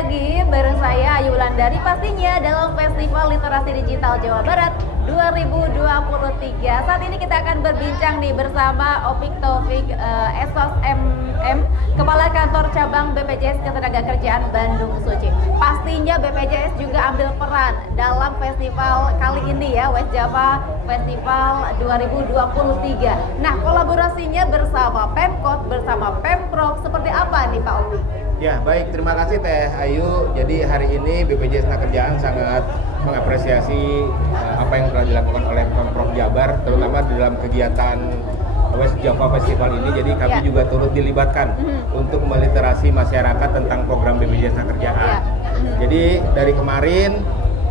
lagi bareng saya Ayu Wulandari pastinya dalam Festival Literasi Digital Jawa Barat 2023. Saat ini kita akan berbincang nih bersama Opik Taufik Esos MM, Kepala Kantor Cabang BPJS Ketenagakerjaan Bandung Suci. Pastinya BPJS juga ambil peran dalam festival kali ini ya, West Java Festival 2023. Nah, kolaborasinya bersama Pemkot, bersama Pemprov, seperti apa nih Pak Opik? Ya, baik. Terima kasih Teh Ayu. Jadi hari ini BPJS Ketenagakerjaan sangat mengapresiasi apa yang telah dilakukan oleh Pemprov Jabar, terutama di dalam kegiatan West Java Festival ini. Jadi kami juga turut dilibatkan untuk meliterasi masyarakat tentang program BPJS Ketenagakerjaan. Jadi dari kemarin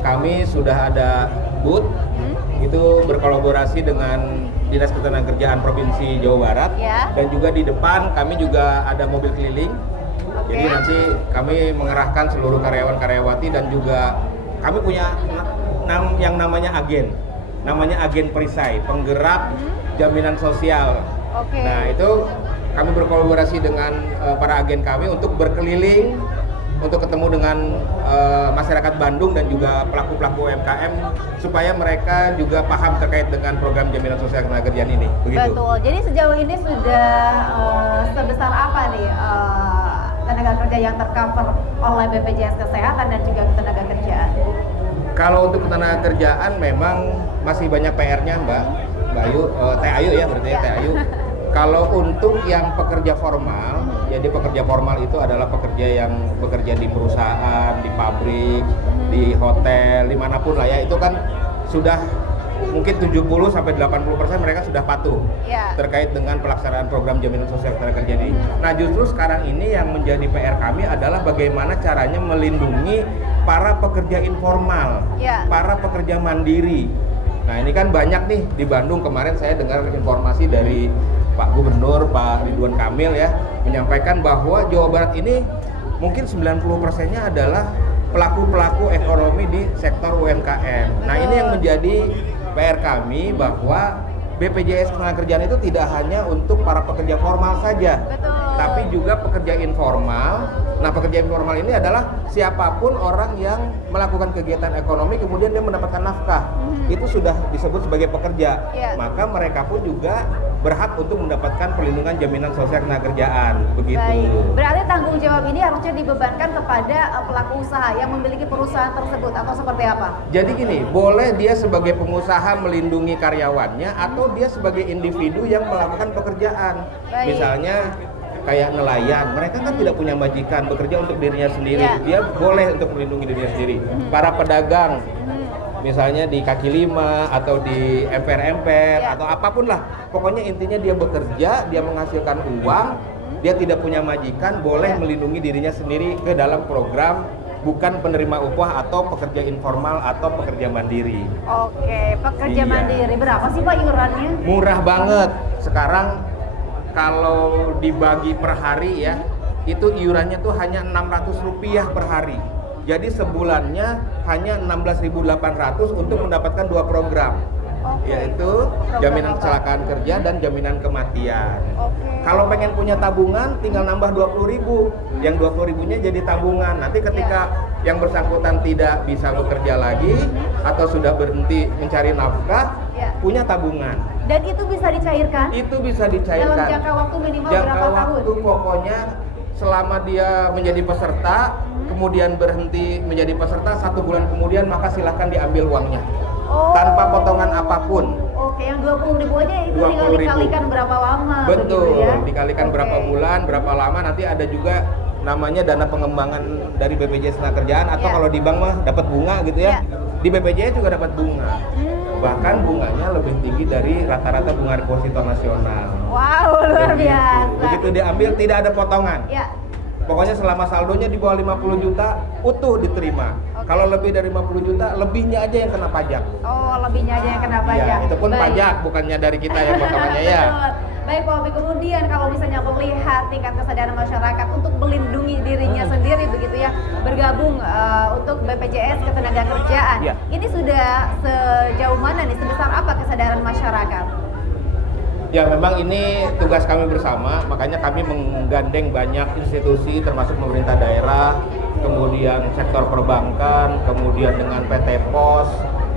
kami sudah ada booth, itu berkolaborasi dengan Dinas Ketenagakerjaan Provinsi Jawa Barat, dan juga di depan kami juga ada mobil keliling. Jadi nanti kami mengerahkan seluruh karyawan-karyawati dan juga kami punya yang namanya agen perisai, penggerak jaminan sosial. Nah, itu kami berkolaborasi dengan para agen kami untuk berkeliling, untuk ketemu dengan masyarakat Bandung dan juga pelaku-pelaku UMKM supaya mereka juga paham terkait dengan program jaminan sosial ketenagakerjaan ini. Begitu. Betul. Jadi sejauh ini sudah sebesar apa nih tenaga kerja yang tercover oleh BPJS Kesehatan dan juga Ketenagakerjaan? Kalau untuk ketenagakerjaan memang masih banyak PR-nya Mbak Ayu, Teh Ayu ya berarti Teh Ayu. Kalau untuk yang pekerja formal, jadi pekerja formal itu adalah pekerja yang bekerja di perusahaan, di pabrik, di hotel, dimanapun lah ya, itu kan sudah mungkin 70-80% mereka sudah patuh terkait dengan pelaksanaan program jaminan sosial ketenagakerjaan ini. Nah, justru sekarang ini yang menjadi PR kami adalah bagaimana caranya melindungi para pekerja informal, para pekerja mandiri. Nah, ini kan banyak nih di Bandung. Kemarin saya dengar informasi dari Pak Gubernur, Pak Ridwan Kamil ya, menyampaikan bahwa Jawa Barat ini mungkin 90%-nya adalah pelaku-pelaku ekonomi di sektor UMKM. Nah, ini yang menjadi PR kami bahwa BPJS Ketenagakerjaan itu tidak hanya untuk para pekerja formal saja, tapi juga pekerja informal. Nah, pekerja informal ini adalah siapapun orang yang melakukan kegiatan ekonomi kemudian dia mendapatkan nafkah. Itu sudah disebut sebagai pekerja. Maka mereka pun juga berhak untuk mendapatkan perlindungan jaminan sosial ketenagakerjaan. Begitu. Baik. Berarti tanggung jawab ini harusnya dibebankan kepada pelaku usaha yang memiliki perusahaan tersebut atau seperti apa? Jadi gini, boleh dia sebagai pengusaha melindungi karyawannya atau dia sebagai individu yang melakukan pekerjaan. Misalnya kayak nelayan, mereka kan tidak punya majikan, bekerja untuk dirinya sendiri. Dia boleh untuk melindungi dirinya sendiri. Para pedagang, misalnya di kaki lima atau di emper-emper atau apapun lah, pokoknya intinya dia bekerja, dia menghasilkan uang, dia tidak punya majikan, boleh melindungi dirinya sendiri ke dalam program bukan penerima upah atau pekerja informal atau pekerja mandiri. Oke, pekerja mandiri berapa sih Pak iurannya? Murah banget. Sekarang kalau dibagi per hari ya, itu iurannya tuh hanya Rp600 per hari. Jadi sebulannya hanya 16.800 untuk mendapatkan 2 program, yaitu jaminan kecelakaan kerja dan jaminan kematian. Kalau pengen punya tabungan tinggal nambah 20.000, yang 20.000-nya jadi tabungan. Nanti ketika yang bersangkutan tidak bisa bekerja lagi atau sudah berhenti mencari nafkah, punya tabungan. Dan itu bisa dicairkan? Itu bisa dicairkan. Dalam jangka waktu minimal berapa tahun? Jangka waktu pokoknya selama dia menjadi peserta, kemudian berhenti menjadi peserta 1 bulan kemudian, maka silahkan diambil uangnya. Tanpa potongan apapun. Oke, yang 20.000 aja itu tinggal dikalikan berapa lama? Betul, ya? dikalikan berapa bulan, berapa lama, nanti ada juga namanya dana pengembangan dari BPJS Ketenagakerjaan atau kalau di bank mah dapat bunga gitu ya. Di BPJS juga dapat bunga. Bahkan bunganya lebih tinggi dari rata-rata bunga deposito nasional. Wow, luar biasa. Begitu diambil tidak ada potongan. Pokoknya selama saldonya di bawah 50 juta utuh diterima. Kalau lebih dari 50 juta, lebihnya aja yang kena pajak. Oh, lebihnya aja yang kena pajak. Ya, itu pun pajak, bukannya dari kita yang potongannya ya. Baik Pak Opik, kemudian kalau misalnya melihat tingkat kesadaran masyarakat untuk melindungi dirinya sendiri begitu ya, bergabung untuk BPJS Ketenagakerjaan. Ini sudah sejauh mana nih, sebesar apa kesadaran masyarakat? Ya memang ini tugas kami bersama, makanya kami menggandeng banyak institusi termasuk pemerintah daerah, kemudian sektor perbankan, kemudian dengan PT Pos.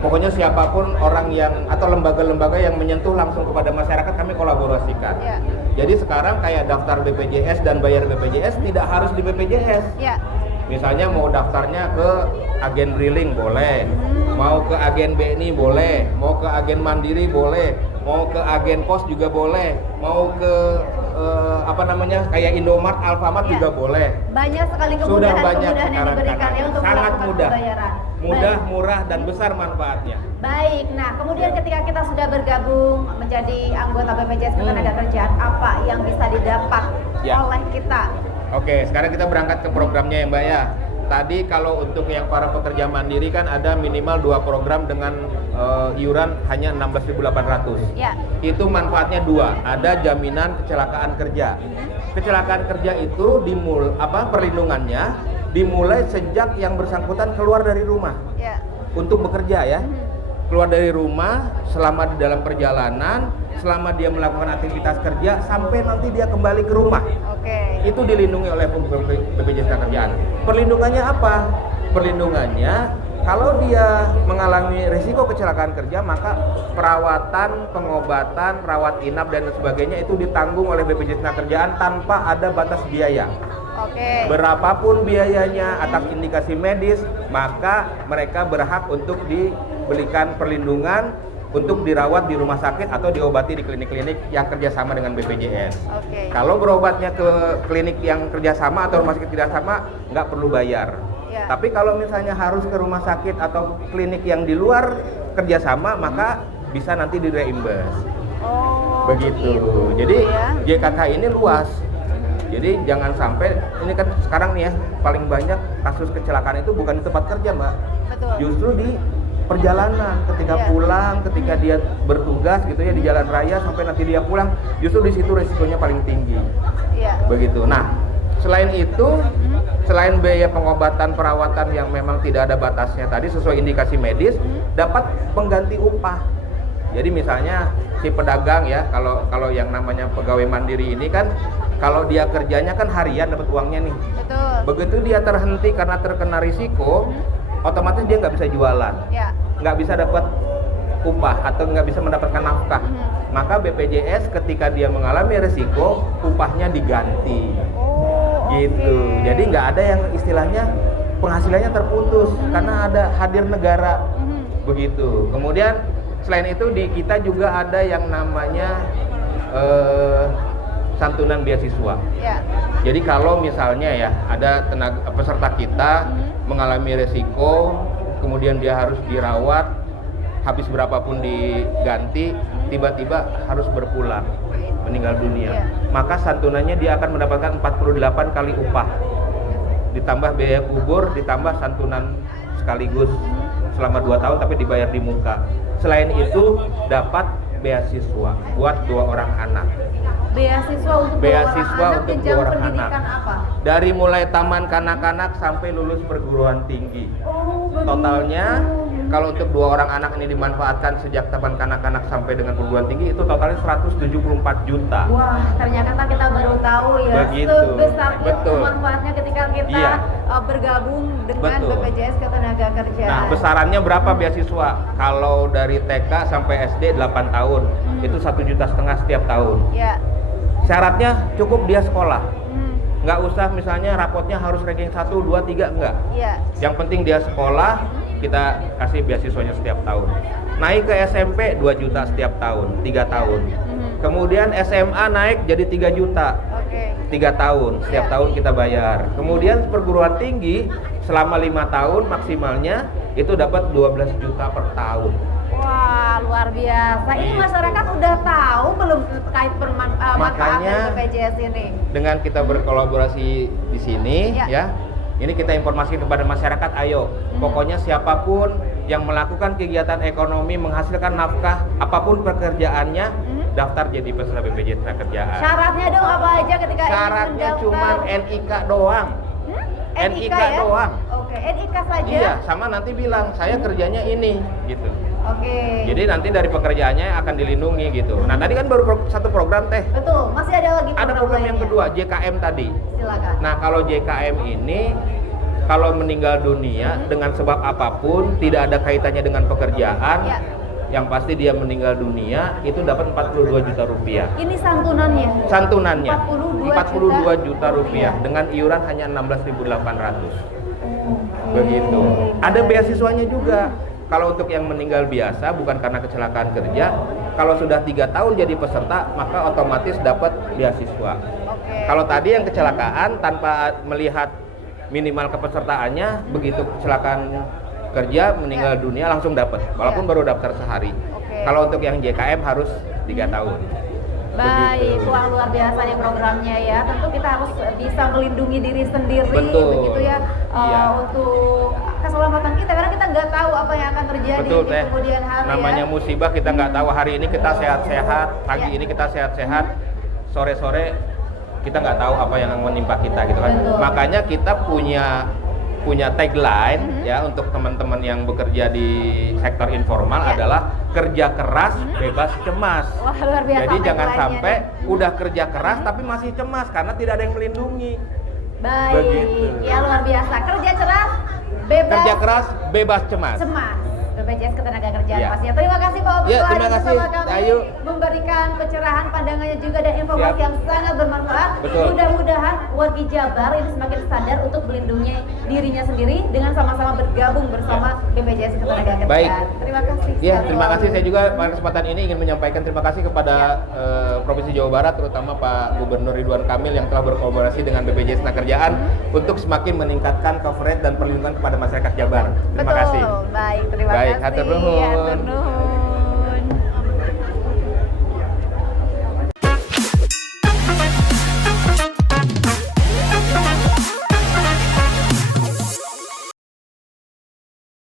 Pokoknya siapapun orang yang atau lembaga-lembaga yang menyentuh langsung kepada masyarakat kami kolaborasikan. Ya. Jadi sekarang kayak daftar BPJS dan bayar BPJS tidak harus di BPJS. Ya. Misalnya mau daftarnya ke agen Briling boleh, mau ke agen BNI boleh, mau ke agen Mandiri boleh, mau ke agen Pos juga boleh, mau ke kayak Indomart, Alfamart Ya. juga boleh. Banyak sekali Sudah banyak kemudahan yang diberikan ya untuk sangat melakukan mudah, pembayaran. mudah, Baik. murah dan besar manfaatnya. Baik, nah kemudian ketika kita sudah bergabung menjadi anggota BPJS Ketenagakerjaan, apa yang bisa didapat Ya. oleh kita? Oke, sekarang kita berangkat ke programnya ya Mbak ya. Tadi kalau untuk yang para pekerja mandiri kan ada minimal 2 program dengan iuran hanya 16.800. Ya. Itu manfaatnya 2, ada jaminan kecelakaan kerja. Kecelakaan kerja itu perlindungannya dimulai sejak yang bersangkutan keluar dari rumah Ya. untuk bekerja ya. Keluar dari rumah selama di dalam perjalanan, selama dia melakukan aktivitas kerja sampai nanti dia kembali ke rumah. Oke. Itu dilindungi oleh BPJS Ketenagakerjaan. Perlindungannya apa? Perlindungannya kalau dia mengalami risiko kecelakaan kerja, maka perawatan, pengobatan, rawat inap dan sebagainya itu ditanggung oleh BPJS Ketenagakerjaan tanpa ada batas biaya. Oke. Berapapun biayanya atas indikasi medis, maka mereka berhak untuk diberikan perlindungan untuk dirawat di rumah sakit atau diobati di klinik-klinik yang kerjasama dengan BPJS. Oke. Kalau berobatnya ke klinik yang kerjasama atau rumah sakit tidak sama, nggak perlu bayar. Ya. Tapi kalau misalnya harus ke rumah sakit atau klinik yang di luar kerjasama, maka bisa nanti di-reimburse. Oh, Begitu. Jadi ya. JKK ini luas. Jadi jangan sampai, ini kan sekarang nih ya, paling banyak kasus kecelakaan itu bukan di tempat kerja Mbak. Betul. Justru di perjalanan, ketika Iya. pulang, ketika dia bertugas gitu ya di jalan raya sampai nanti dia pulang, justru di situ resikonya paling tinggi. Iya. Begitu. Nah, selain itu, selain biaya pengobatan perawatan yang memang tidak ada batasnya tadi sesuai indikasi medis, dapat pengganti upah. Jadi misalnya si pedagang ya, kalau yang namanya pegawai mandiri ini kan, kalau dia kerjanya kan harian dapat uangnya nih. Betul. Begitu dia terhenti karena terkena risiko, otomatis dia nggak bisa jualan, Ya. nggak bisa dapat upah atau nggak bisa mendapatkan nafkah. Maka BPJS ketika dia mengalami risiko, upahnya diganti. Oh, Gitu. oke. Jadi nggak ada yang istilahnya penghasilannya terputus karena ada hadir negara. Begitu. Kemudian selain itu di kita juga ada yang namanya santunan beasiswa. Ya. Jadi kalau misalnya ya ada peserta kita mengalami resiko, kemudian dia harus dirawat, habis berapapun diganti, tiba-tiba harus berpulang, meninggal dunia. Iya. Maka santunannya dia akan mendapatkan 48 kali upah. Ditambah biaya kubur, ditambah santunan sekaligus selama 2 tahun tapi dibayar di muka. Selain itu dapat beasiswa buat 2 orang anak. Beasiswa untuk Beasiswa untuk jenjang 2 orang pendidikan anak. apa? Dari mulai taman kanak-kanak sampai lulus perguruan tinggi. Oh, begitu. Totalnya kalau untuk 2 orang anak ini dimanfaatkan sejak taman kanak-kanak sampai dengan perguruan tinggi itu totalnya 174 juta. Wah, ternyata kita baru tahu ya Begitu. sebesarnya Betul. manfaatnya ketika kita Iya. bergabung dengan Betul. BPJS Ketenagakerjaan. Nah, besarannya berapa beasiswa? Kalau dari TK sampai SD 8 tahun, itu 1,5 juta setiap tahun. Ya. Syaratnya cukup dia sekolah. Hmm. Nggak usah misalnya rapotnya harus ranking 1, 2, 3, enggak. Iya. Yang penting dia sekolah, kita kasih beasiswanya setiap tahun. Naik ke SMP 2 juta setiap tahun, 3 tahun. Kemudian SMA naik jadi 3 juta. Oke. 3 tahun, setiap tahun kita bayar. Kemudian perguruan tinggi selama 5 tahun maksimalnya itu dapat 12 juta per tahun. Wah, luar biasa. Ini Gitu. masyarakat udah tahu belum terkait manfaat Makanya, BPJS ini? Dengan kita berkolaborasi di sini Ya. ya, ini kita informasi kepada masyarakat, ayo, pokoknya siapapun yang melakukan kegiatan ekonomi menghasilkan nafkah, apapun pekerjaannya, daftar jadi peserta BPJS Ketenagakerjaan. Syaratnya dong apa aja ketika Syaratnya ingin cuma mendaftar? NIK doang. NIK NIK ya? doang. Oke, NIK saja. Iya, sama nanti bilang saya kerjanya ini, gitu. Oke. Jadi nanti dari pekerjaannya akan dilindungi gitu. Nah tadi kan baru satu program teh. Betul, masih ada lagi Ada program yang lainnya. kedua, JKM tadi. Silakan. Nah kalau JKM ini, kalau meninggal dunia dengan sebab apapun, tidak ada kaitannya dengan pekerjaan, Ya. yang pasti dia meninggal dunia, itu dapat 42 juta rupiah. Ini santunannya. Santunannya 42 juta rupiah dengan iuran hanya 16.800. Begitu. Ada beasiswanya juga. Kalau untuk yang meninggal biasa bukan karena kecelakaan kerja, kalau sudah 3 tahun jadi peserta maka otomatis dapat beasiswa. Oke. Kalau tadi yang kecelakaan tanpa melihat minimal kepesertaannya, begitu kecelakaan kerja meninggal dunia langsung dapat, walaupun baru daftar sehari. Oke. Kalau untuk yang JKM harus 3 tahun. Baik, Begitu. wah luar biasa nih programnya ya. Tentu kita harus bisa melindungi diri sendiri, Betul. begitu ya, Iya. untuk keselamatan kita. Karena kita nggak tahu apa yang akan terjadi Betul di teh. kemudian hari. Namanya ya. musibah kita nggak tahu, hari ini kita sehat-sehat, pagi Ya. ini kita sehat-sehat, sore-sore kita nggak tahu apa yang menimpa kita gitu kan. Betul. Makanya kita punya tagline ya untuk teman-teman yang bekerja di sektor informal Ya. adalah kerja keras bebas cemas. Wah luar biasa. Jadi jangan tagline-nya sampai nih. udah kerja keras tapi masih cemas karena tidak ada yang melindungi. Baik, Begitu. ya luar biasa. Kerja cerah, bebas Kerja keras bebas cemas. cemas. BPJS Ketenagakerjaan Ya. pastinya. Terima kasih Pak Opik Ya, telah terima hadir kasih, bersama kami, Ayu. memberikan pencerahan pandangannya juga dan informasi Siap. yang sangat bermanfaat. Betul. Mudah-mudahan wargi Jabar ini semakin sadar untuk melindungi dirinya sendiri dengan sama-sama bergabung bersama BPJS Ketenagakerjaan. Baik. Terima kasih. Ya, Sehat terima selalu. kasih. Saya juga pada kesempatan ini ingin menyampaikan terima kasih kepada Provinsi Jawa Barat, terutama Pak Gubernur Ridwan Kamil yang telah berkolaborasi dengan BPJS Ketenagakerjaan untuk semakin meningkatkan coverage dan perlindungan kepada masyarakat Jabar. Terima Betul. kasih. Baik, terima Baik, kasih. hatur nuhun. Hatur nuhun.